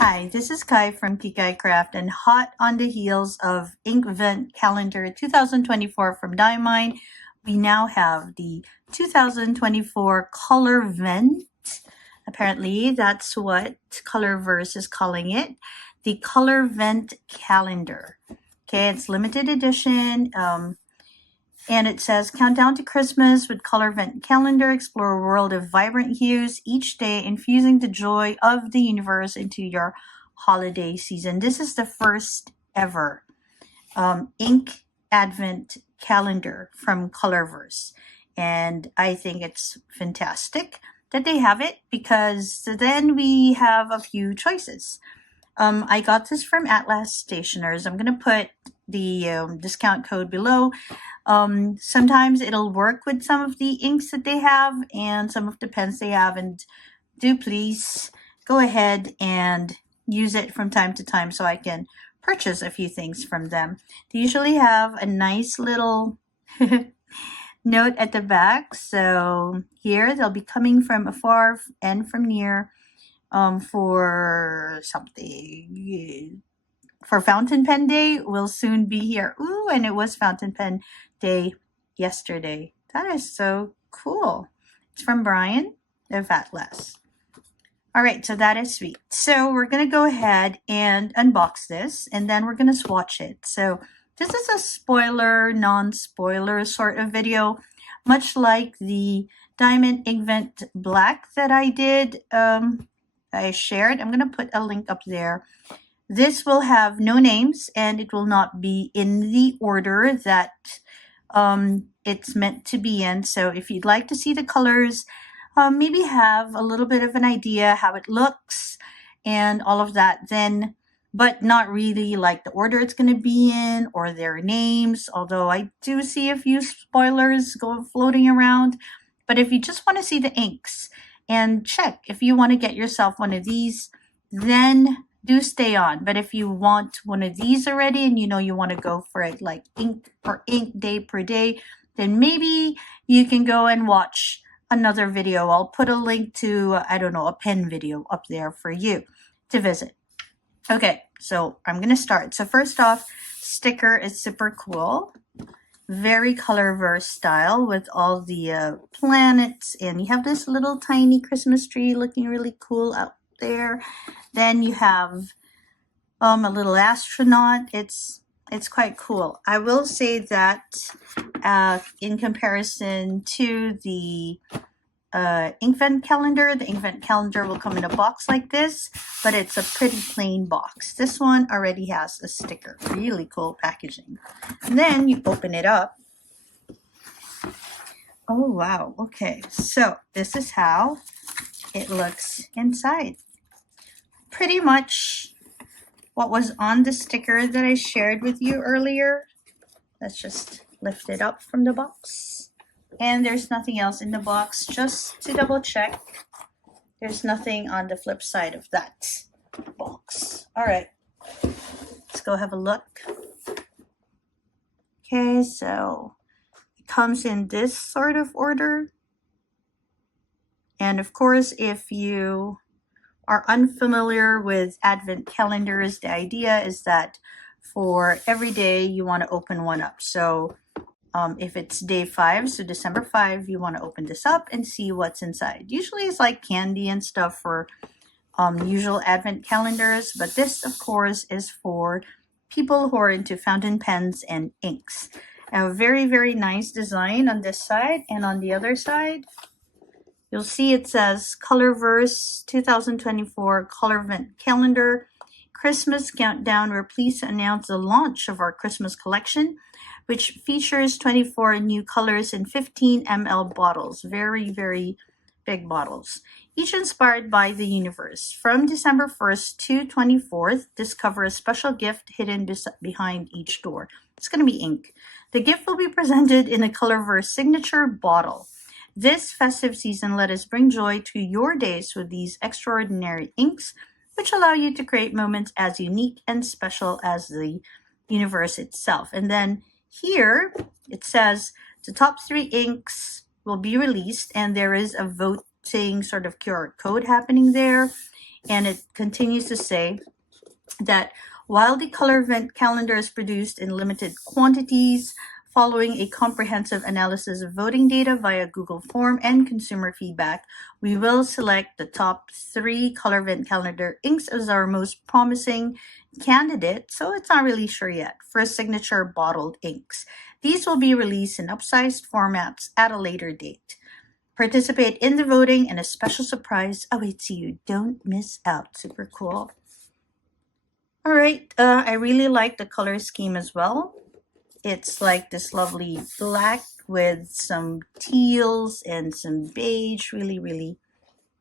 Hi, this is Kai from Kikai Craft, and hot on the heels of Inkvent calendar 2024 from Diamine, we now have the 2024 Colorvent. Apparently, that's what Colorverse is calling it, the Colorvent calendar. Okay, it's limited edition. And it says, countdown to Christmas with Colorvent calendar, explore a world of vibrant hues each day, infusing the joy of the universe into your holiday season. This is the first ever ink advent calendar from Colorverse. And I think it's fantastic that they have it, because then we have a few choices. I got this from Atlas Stationers. I'm going to put the discount code below. Sometimes it'll work with some of the inks that they have and some of the pens they have, and do please go ahead and use it from time to time so I can purchase a few things from them. They usually have a nice little note at the back. So here they'll be coming from afar and from near for something. For Fountain Pen Day will soon be here. Ooh, and it was Fountain Pen Day yesterday. That is so cool. It's from Brian of Atlas. All right, so that is sweet. So we're going to go ahead and unbox this, and then we're going to swatch it. So this is a spoiler, non-spoiler sort of video, much like the Diamond Inkvent Black that I did, I shared. I'm going to put a link up there. This will have no names, and it will not be in the order that it's meant to be in. So if you'd like to see the colors, maybe have a little bit of an idea how it looks and all of that, then, but not really like the order it's going to be in or their names, although I do see a few spoilers floating around. But if you just want to see the inks and check if you want to get yourself one of these, then do stay on. But if you want one of these already and you know you want to go for it like ink day per day, then maybe you can go and watch another video. I'll put a link to, I don't know, a pen video up there for you to visit. Okay, so I'm going to start. So first off, sticker is super cool. Very Colorverse style with all the planets, and you have this little tiny Christmas tree looking really cool out there. Then you have a little astronaut. It's quite cool. I will say that in comparison to the Inkvent calendar, the Inkvent calendar will come in a box like this, but it's a pretty plain box. This one already has a sticker. Really cool packaging. And then you open it up. Oh wow, okay, so this is how it looks inside. Pretty much what was on the sticker that I shared with you earlier. Let's just lift it up from the box. And there's nothing else in the box. Just to double check, there's nothing on the flip side of that box. All right, let's go have a look. Okay, so it comes in this sort of order. And of course, if you are unfamiliar with Advent calendars, the idea is that for every day you want to open one up. So if it's day 5, so December 5, you want to open this up and see what's inside. Usually it's like candy and stuff for usual Advent calendars, but this of course is for people who are into fountain pens and inks. A very, very nice design on this side, and on the other side you'll see it says Colorverse 2024 Colorvent Calendar Christmas Countdown. We're pleased to announce the launch of our Christmas collection, which features 24 new colors in 15 ml bottles. Very, very big bottles, each inspired by the universe. From December 1st to 24th, discover a special gift hidden behind each door. It's going to be ink. The gift will be presented in a Colorverse signature bottle. This festive season, let us bring joy to your days with these extraordinary inks, which allow you to create moments as unique and special as the universe itself. And then here it says the top 3 inks will be released, and there is a voting sort of QR code happening there. And it continues to say that while the Colorvent calendar is produced in limited quantities, following a comprehensive analysis of voting data via Google Form and consumer feedback, we will select the top 3 Colorvent calendar inks as our most promising candidate, so it's not really sure yet, for signature bottled inks. These will be released in upsized formats at a later date. Participate in the voting and a special surprise awaits you. Don't miss out. Super cool. All right, I really like the color scheme as well. It's like this lovely black with some teals and some beige. Really, really,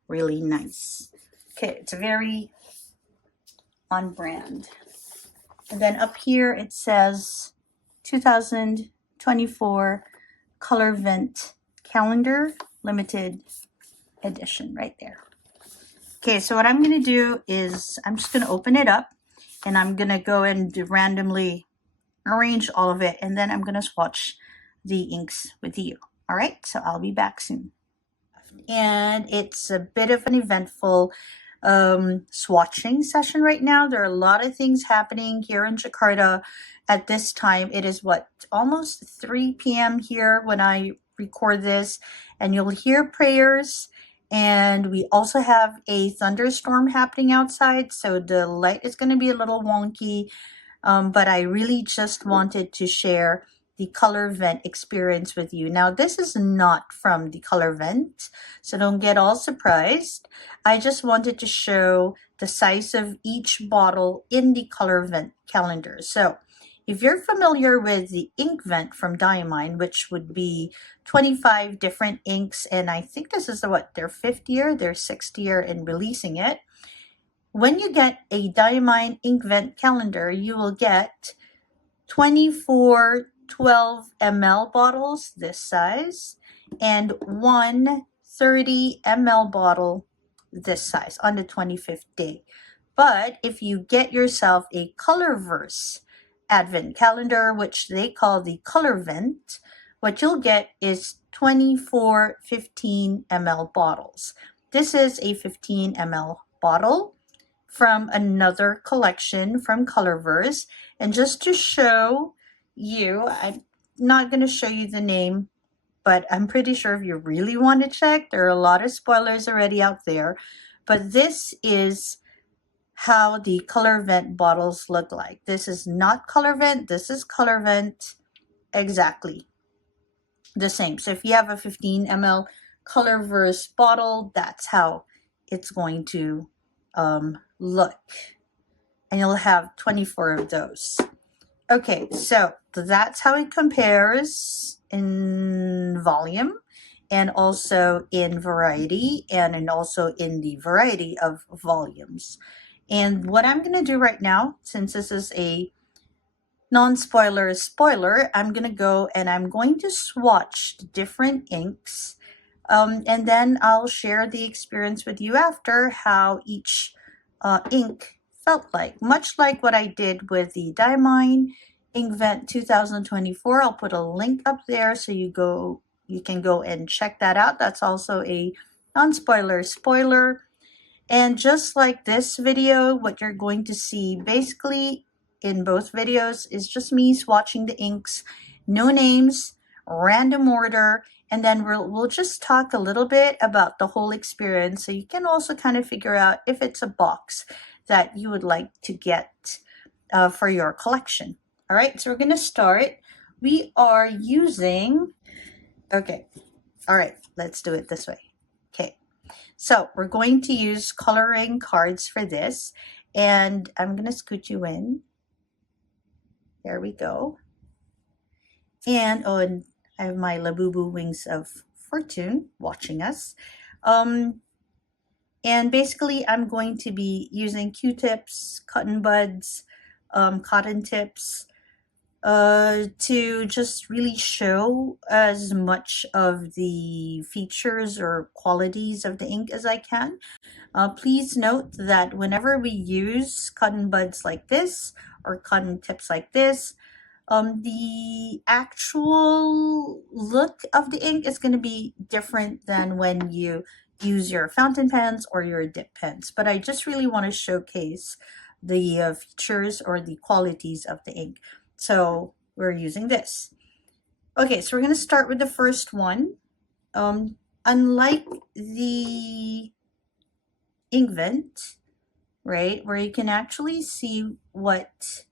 really nice. Okay, it's very on brand. And then up here it says 2024 Colorvent calendar limited edition right there. Okay, so what I'm going to do is I'm just going to open it up and I'm going to go and randomly arrange all of it, and then I'm going to swatch the inks with you. All right, so I'll be back soon. And it's a bit of an eventful swatching session right now. There are a lot of things happening here in Jakarta at this time. It is almost 3 p.m. here when I record this, and you'll hear prayers. And we also have a thunderstorm happening outside, so the light is going to be a little wonky. But I really just wanted to share the Colorvent experience with you. Now, this is not from the Colorvent, so don't get all surprised. I just wanted to show the size of each bottle in the Colorvent calendar. So if you're familiar with the Inkvent from Diamine, which would be 25 different inks, and I think this is their 5th year, their 6th year in releasing it. When you get a Diamine Inkvent calendar, you will get 24 12 ml bottles this size and 1 30 ml bottle this size on the 25th day. But if you get yourself a Colorverse Advent calendar, which they call the Colorvent, what you'll get is 24 15 ml bottles. This is a 15 ml bottle from another collection from Colorverse. And just to show you, I'm not going to show you the name, but I'm pretty sure if you really want to check, there are a lot of spoilers already out there. But this is how the Colorvent bottles look like. This is not Colorvent, this is Colorvent, exactly the same. So if you have a 15 ml Colorverse bottle, that's how it's going to look, and you'll have 24 of those. Okay, so that's how it compares in volume and also in variety and also in the variety of volumes. And what I'm going to do right now, since this is a non-spoiler spoiler, I'm going to go and I'm going to swatch the different inks. And then I'll share the experience with you after how each ink felt like, much like what I did with the Diamine Inkvent 2024. I'll put a link up there so you can go and check that out. That's also a non-spoiler spoiler. And just like this video, what you're going to see basically in both videos is just me swatching the inks, no names, random order, and then we'll just talk a little bit about the whole experience so you can also kind of figure out if it's a box that you would like to get for your collection. All right, so we're going to start. We are using, okay, all right, let's do it this way. Okay, so we're going to use coloring cards for this, and I'm going to scoot you in. There we go. And I have my Labubu Wings of Fortune watching us. And basically I'm going to be using Q-tips, cotton buds, cotton tips to just really show as much of the features or qualities of the ink as I can. Please note that whenever we use cotton buds like this or cotton tips like this, the actual look of the ink is going to be different than when you use your fountain pens or your dip pens. But I just really want to showcase the features or the qualities of the ink. So we're using this. Okay, so we're going to start with the first one. Unlike the Inkvent, right, where you can actually see what,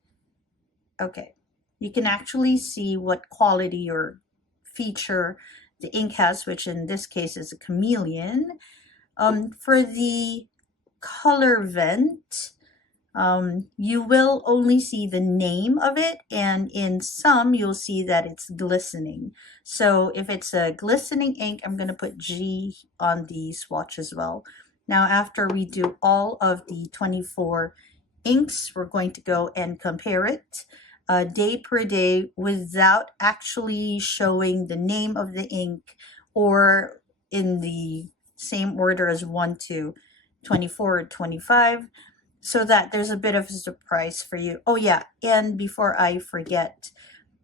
okay, you can actually see what quality or feature the ink has, which in this case is a chameleon. For the Colorvent, you will only see the name of it, and in some you'll see that it's glistening. So if it's a glistening ink, I'm going to put G on the swatch as well. Now after we do all of the 24 inks, we're going to go and compare it day per day without actually showing the name of the ink or in the same order as 1 to 24 or 25, so that there's a bit of a surprise for you. Oh yeah, and before I forget,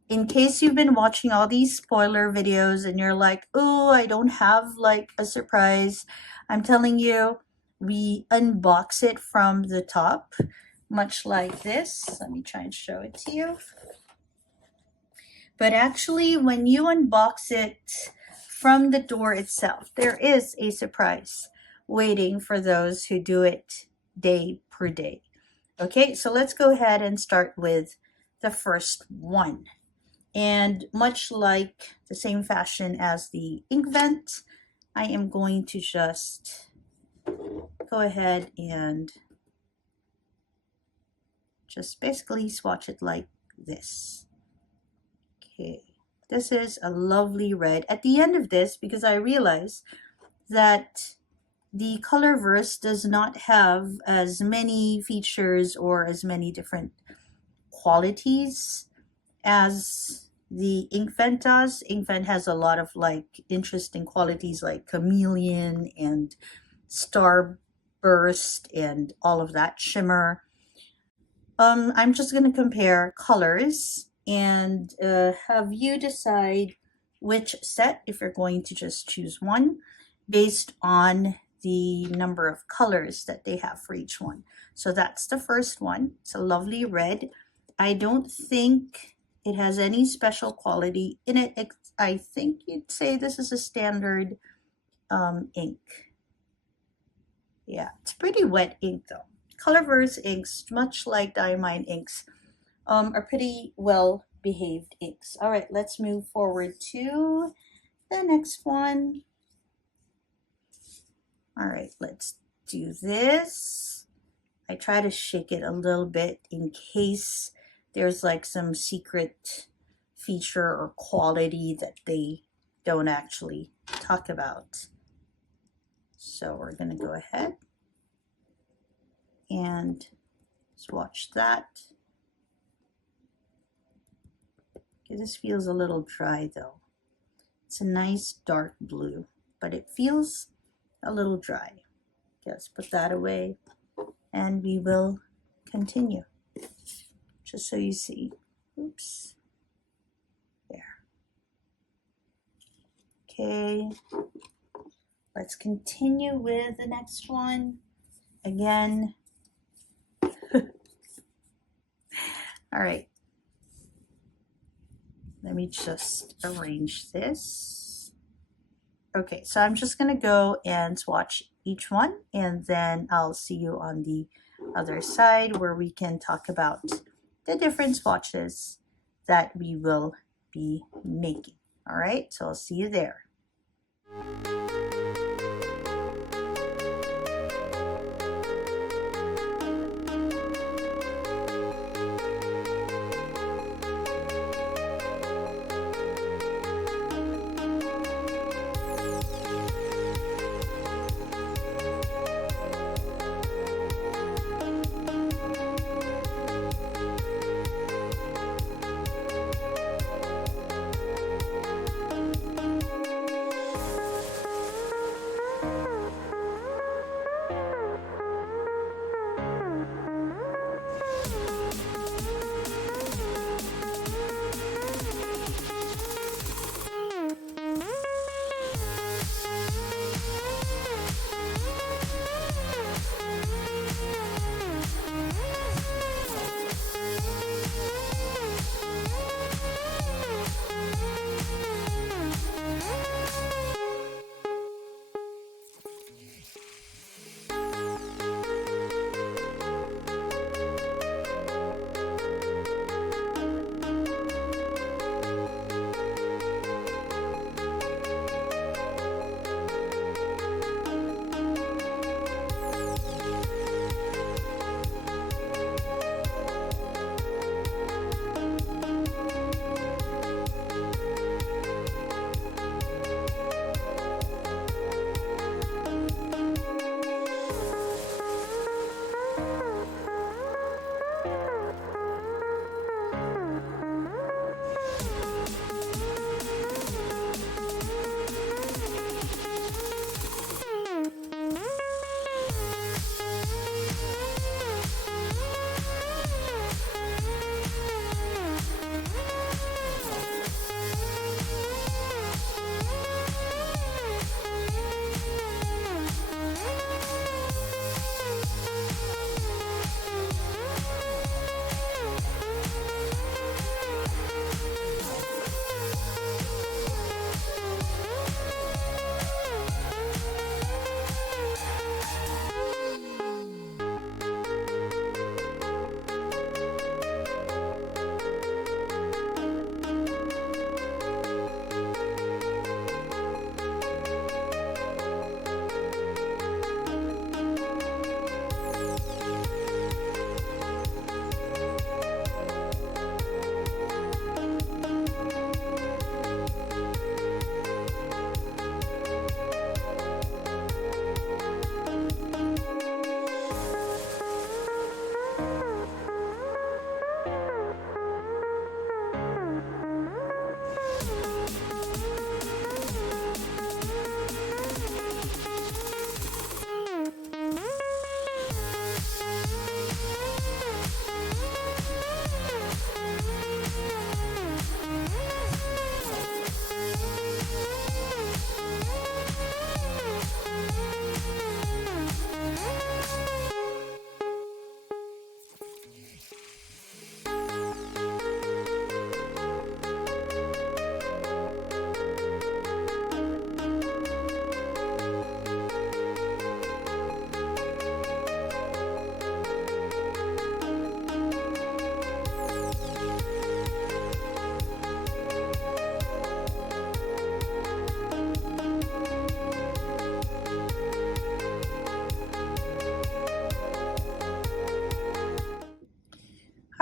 in case you've been watching all these spoiler videos and you're like, oh, I don't have like a surprise, I'm telling you, we unbox it from the top, much like this. Let me try and show it to you. But actually, when you unbox it from the door itself, there is a surprise waiting for those who do it day per day. Okay, so let's go ahead and start with the first one. And much like the same fashion as the Inkvent, I am going to just go ahead and just basically swatch it like this. Okay, this is a lovely red. At the end of this, because I realize that the Colorverse does not have as many features or as many different qualities as the Inkvent does. Inkvent has a lot of like interesting qualities like chameleon and starburst and all of that shimmer. I'm just going to compare colors and have you decide which set, if you're going to just choose one, based on the number of colors that they have for each one. So that's the first one. It's a lovely red. I don't think it has any special quality in it. I think you'd say this is a standard ink. Yeah, it's pretty wet ink though. Colorverse inks, much like Diamine inks, are pretty well behaved inks. All right, let's move forward to the next one. All right, let's do this. I try to shake it a little bit in case there's like some secret feature or quality that they don't actually talk about. So we're going to go ahead and swatch that. Okay, this feels a little dry though. It's a nice dark blue, but it feels a little dry. Okay, let's put that away and we will continue. Just so you see. Oops. There. Okay. Let's continue with the next one. Again. All right. Let me just arrange this. Okay, so I'm just going to go and swatch each one, and then I'll see you on the other side where we can talk about the different swatches that we will be making. All right, so I'll see you there.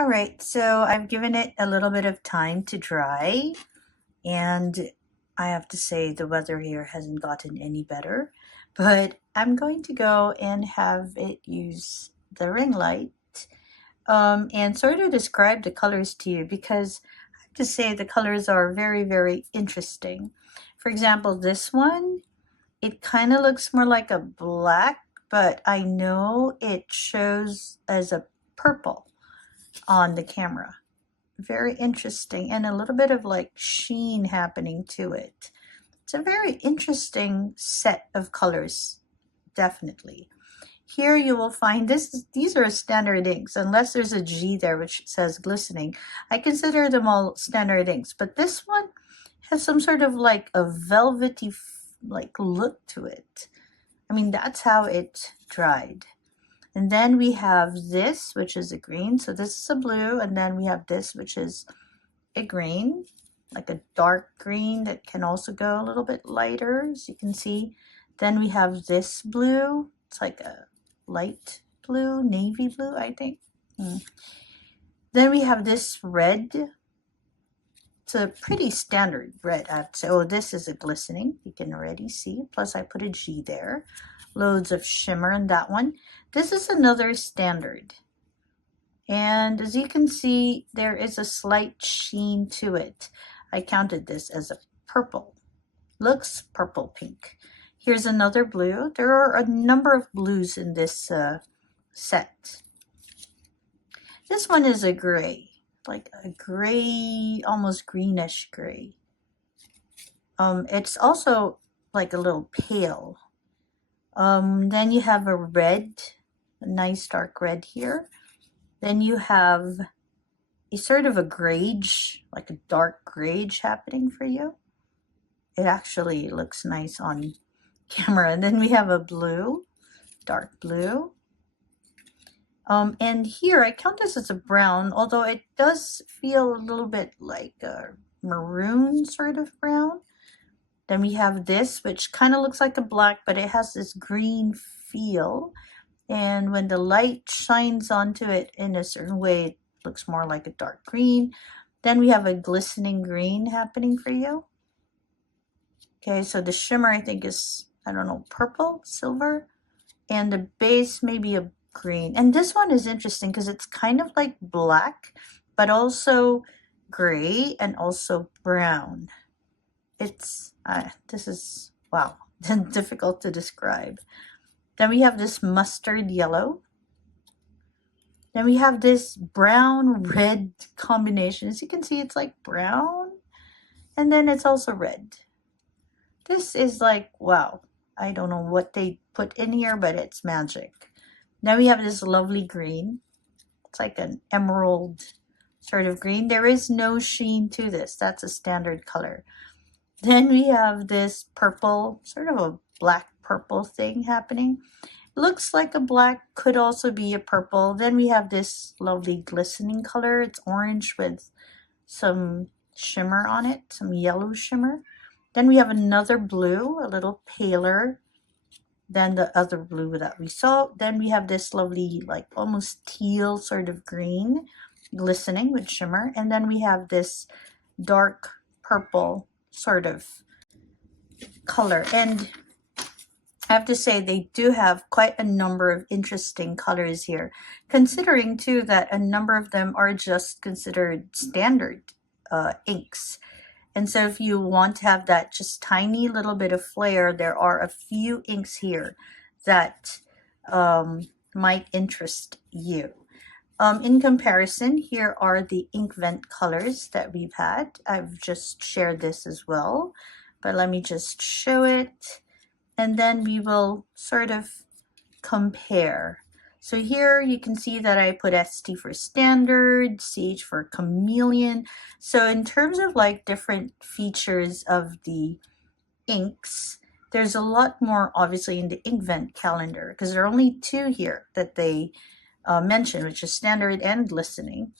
right, so I've given it a little bit of time to dry, and I have to say the weather here hasn't gotten any better, but I'm going to go and have it use the ring light and sort of describe the colors to you, because I have to say the colors are very, very interesting. For example, this one, it kind of looks more like a black, but I know it shows as a purple on the camera. Very interesting, and a little bit of like sheen happening to it. It's a very interesting set of colors, definitely. Here you will find these are standard inks, unless there's a G there which says glistening. I consider them all standard inks, but this one has some sort of like a velvety like look to it. I mean, that's how it dried. And then we have this, which is a green. So this is a blue, and then we have this, which is a green, like a dark green that can also go a little bit lighter, as you can see. Then we have this blue. It's like a light blue, navy blue, I think. Then we have this red. It's a pretty standard red, I have to say. Oh, this is a glistening. You can already see. Plus, I put a G there. Loads of shimmer in that one. This is another standard. And as you can see, there is a slight sheen to it. I counted this as a purple. Looks purple pink. Here's another blue. There are a number of blues in this set. This one is a gray, like a gray, almost greenish gray. It's also like a little pale. Then you have a red, a nice dark red here. Then you have a sort of a grage, like a dark grage happening for you. It actually looks nice on camera. And then we have a blue, dark blue. And here I count this as a brown, although it does feel a little bit like a maroon sort of brown. Then we have this, which kind of looks like a black, but it has this green feel. And when the light shines onto it in a certain way, it looks more like a dark green. Then we have a glistening green happening for you. Okay, so the shimmer I think is, I don't know, purple, silver. And the base maybe a green. And this one is interesting because it's kind of like black, but also gray and also brown. It's, this is, wow, difficult to describe. Then we have this mustard yellow. Then we have this brown red combination. As you can see, it's like brown, and then it's also red. This is like, wow, I don't know what they put in here, but it's magic. Now we have this lovely green. It's like an emerald sort of green. There is no sheen to this. That's a standard color. Then we have this purple, sort of a black purple thing happening. Looks like a black, could also be a purple. Then we have this lovely glistening color. It's orange with some shimmer on it, some yellow shimmer. Then we have another blue, a little paler than the other blue that we saw. Then we have this lovely, like almost teal sort of green, glistening with shimmer. And then we have this dark purple sort of color. And I have to say they do have quite a number of interesting colors here, considering too that a number of them are just considered standard inks. And so if you want to have that just tiny little bit of flair, there are a few inks here that might interest you. In comparison, here are the Inkvent colors that we've had. I've just shared this as well, but let me just show it. And then we will sort of compare. So here you can see that I put ST for standard, CH for chameleon. So in terms of like different features of the inks, there's a lot more obviously in the Inkvent calendar, because there are only two here that they mention, which is standard and glistening.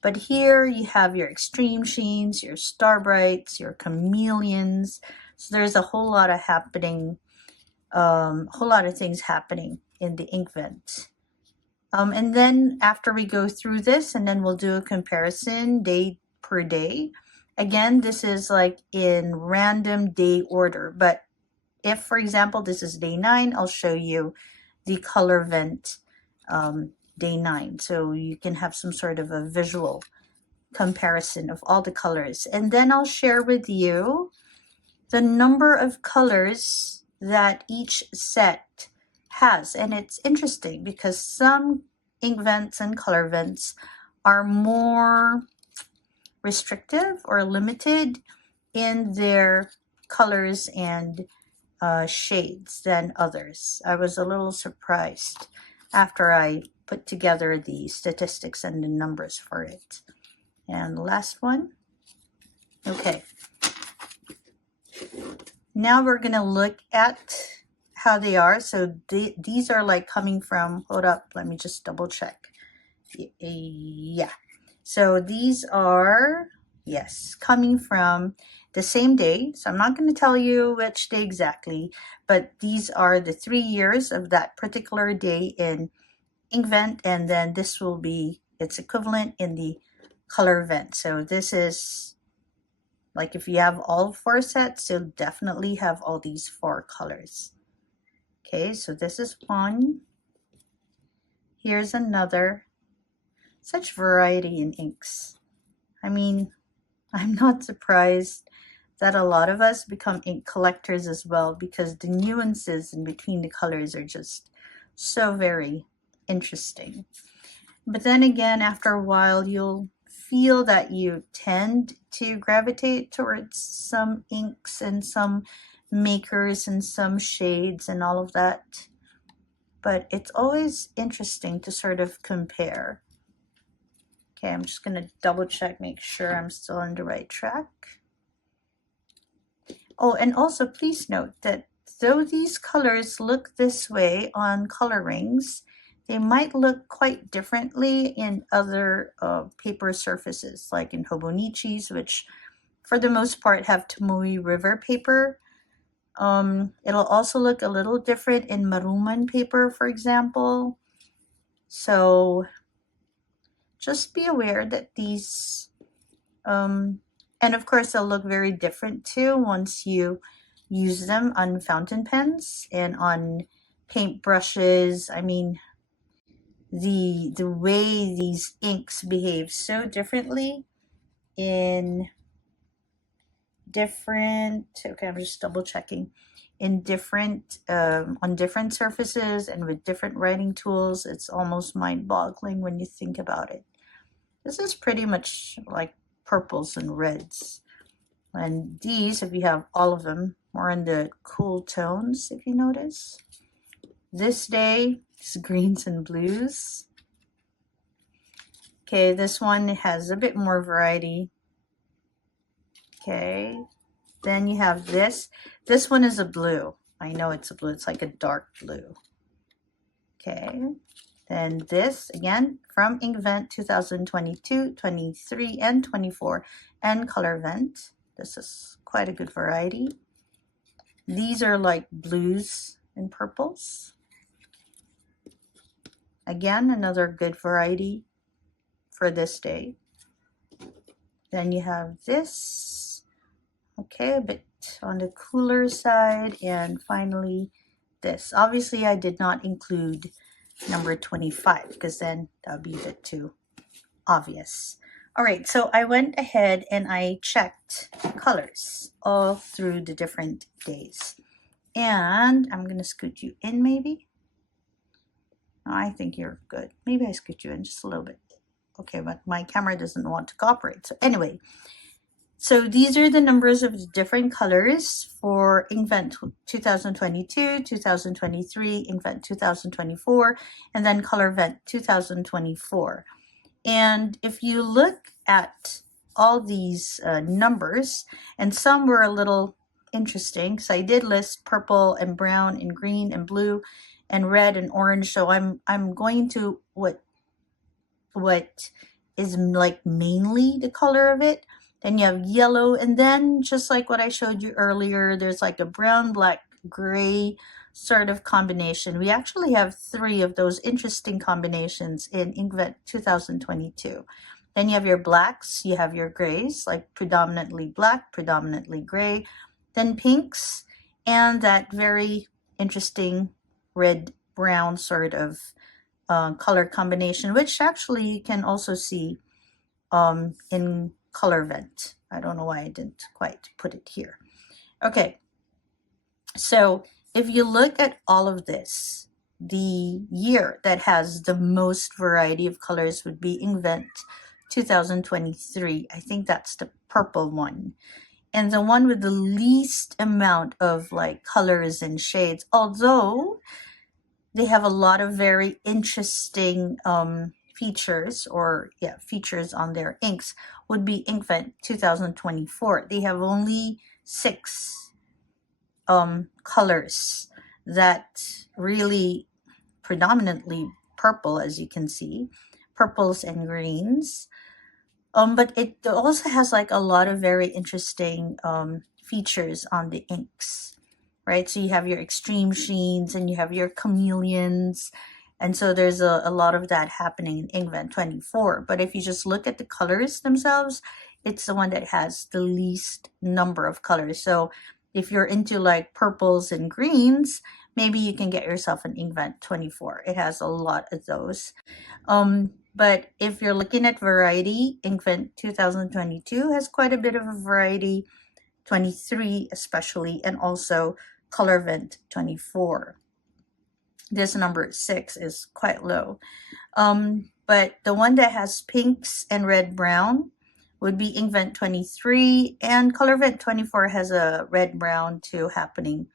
But here you have your extreme sheens, your star brights, your chameleons. So there's a whole lot of happening, whole lot of things happening in the Inkvent And then after we go through this, and then we'll do a comparison day per day. Again, this is like in random day order, but if, for example, this is day 9, I'll show you the Colorvent day 9. So you can have some sort of a visual comparison of all the colors. And then I'll share with you the number of colors that each set has. And it's interesting because some Inkvents and Colorvents are more restrictive or limited in their colors and shades than others. I was a little surprised after I put together the statistics and the numbers for it. And the last one. Okay. Now we're going to look at how they are. So these are like coming from, hold up, let me just double check. Yeah. So these are, yes, coming from the same day. So I'm not going to tell you which day exactly, but these are the 3 years of that particular day in Inkvent, and then this will be its equivalent in the Colorvent. So this is like if you have all 4 sets, you'll definitely have all these 4 colors. Okay, so this is one. Here's another. Such variety in inks. I mean, I'm not surprised that a lot of us become ink collectors as well, because the nuances in between the colors are just so very interesting. But then again, after a while, you'll feel that you tend to gravitate towards some inks and some makers and some shades and all of that. But it's always interesting to sort of compare. Okay, I'm just going to double check, make sure I'm still on the right track. Oh, and also please note that though these colors look this way on color rings, they might look quite differently in other paper surfaces, like in Hobonichis, which for the most part have Tomoe River paper. It'll also look a little different in Maruman paper, for example. So just be aware that these, and of course they'll look very different too once you use them on fountain pens and on paint brushes. I mean, the way these inks behave so differently in different, okay, I'm just double checking, in different on different surfaces and with different writing tools. It's almost mind-boggling when you think about it. This is pretty much like purples and reds, and these, if you have all of them, more in the cool tones, if you notice. This day is greens and blues. Okay, this one has a bit more variety. Okay, then you have this. This one is a blue. I know it's a blue. It's like a dark blue. Okay, then this, again, from Inkvent 2022, 23, and 24, and Colorvent. This is quite a good variety. These are like blues and purples. Again, another good variety for this day. Then you have this, okay, a bit on the cooler side, and finally this. Obviously I did not include number 25 because then that would be a bit too obvious. All right, so I went ahead and I checked colors all through the different days, and I'm gonna scoot you in maybe. I think you're good. Maybe I scoot you in just a little bit. Okay, but my camera doesn't want to cooperate. So anyway, so these are the numbers of the different colors for Inkvent 2022, 2023, Inkvent 2024, and then Colorvent 2024. And if you look at all these numbers, and some were a little interesting, because I did list purple and brown and green and blue and red and orange. So I'm going to what is like mainly the color of it. Then you have yellow, and then just like what I showed you earlier, there's like a brown, black, gray sort of combination. We actually have 3 of those interesting combinations in Inkvent 2022. Then you have your blacks, you have your grays, like predominantly black, predominantly gray, then pinks, and that very interesting red-brown sort of color combination, which actually you can also see in Colorvent. I don't know why I didn't quite put it here. Okay, so if you look at all of this, the year that has the most variety of colors would be Inkvent 2023. I think that's the purple one. And the one with the least amount of like colors and shades, although they have a lot of very interesting features on their inks, would be Inkvent 2024. They have only 6 colors that really predominantly purple, as you can see, purples and greens. But it also has like a lot of very interesting features on the inks, right? So you have your extreme sheens and you have your chameleons. And so there's a lot of that happening in Inkvent 24. But if you just look at the colors themselves, it's the one that has the least number of colors. So if you're into like purples and greens, maybe you can get yourself an Inkvent 24. It has a lot of those. But if you're looking at variety, Inkvent 2022 has quite a bit of a variety, 23 especially, and also Colorvent 24. This number 6 is quite low. But the one that has pinks and red-brown would be Inkvent 23, and Colorvent 24 has a red-brown too happening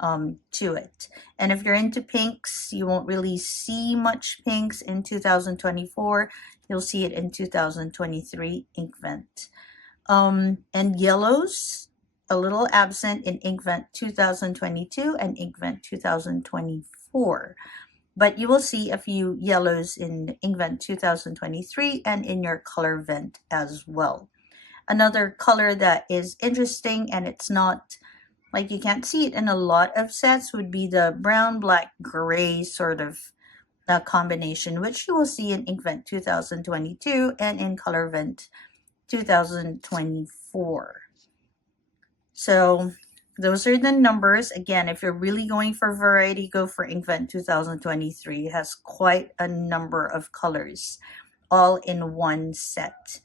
to it. And if you're into pinks, you won't really see much pinks in 2024. You'll see it in 2023 Inkvent. And yellows, a little absent in Inkvent 2022 and Inkvent 2024. But you will see a few yellows in Inkvent 2023 and in your Colorvent as well. Another color that is interesting, and it's not like you can't see it in a lot of sets, would be the brown, black, gray sort of combination, which you will see in Inkvent 2022 and in Colorvent 2024. So those are the numbers. Again, if you're really going for variety, go for Inkvent 2023. It has quite a number of colors all in one set.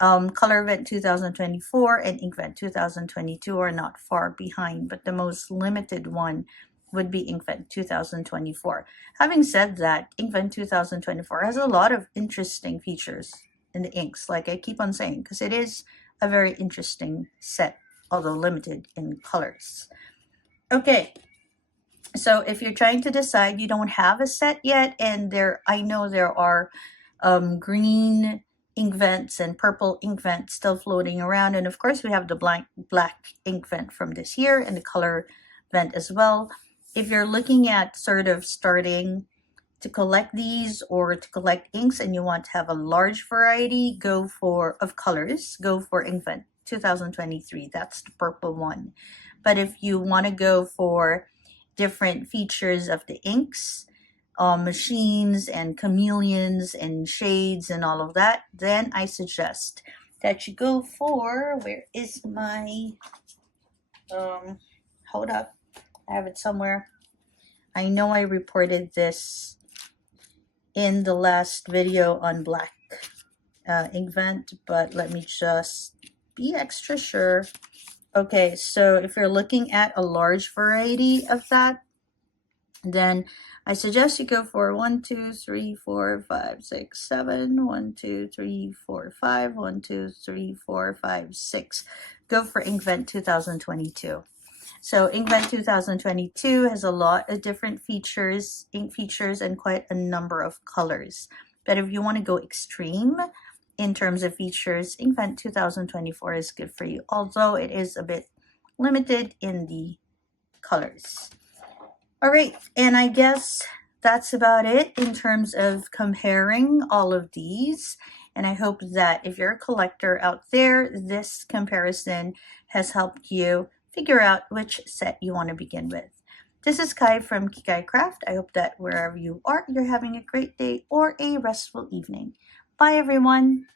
Colorvent 2024 and Inkvent 2022 are not far behind, but the most limited one would be Inkvent 2024. Having said that, Inkvent 2024 has a lot of interesting features in the inks, like I keep on saying, because it is a very interesting set, although limited in colors. Okay, so if you're trying to decide, you don't have a set yet, and I know there are green Inkvents and purple Inkvent still floating around, and of course we have the black Inkvent from this year and the Colorvent as well. If you're looking at sort of starting to collect these or to collect inks and you want to have a large variety of colors, go for Inkvent 2023. That's the purple one. But if you want to go for different features of the inks, machines and chameleons and shades and all of that, then I suggest that you go for, where is my, hold up, I have it somewhere. I know I reported this in the last video on black Inkvent, but let me just be extra sure. Okay, so if you're looking at a large variety of that, then I suggest you go for 1, 2, 3, 4, 5, 6, 7, 1, 2, 3, 4, 5, 1, 2, 3, 4, 5, 6. Go for Inkvent 2022. So Inkvent 2022 has a lot of different features, ink features, and quite a number of colors. But if you want to go extreme in terms of features, Inkvent 2024 is good for you, although it is a bit limited in the colors. All right, and I guess that's about it in terms of comparing all of these. And I hope that if you're a collector out there, this comparison has helped you figure out which set you want to begin with. This is Kai from Kikai Craft. I hope that wherever you are, you're having a great day or a restful evening. Bye, everyone.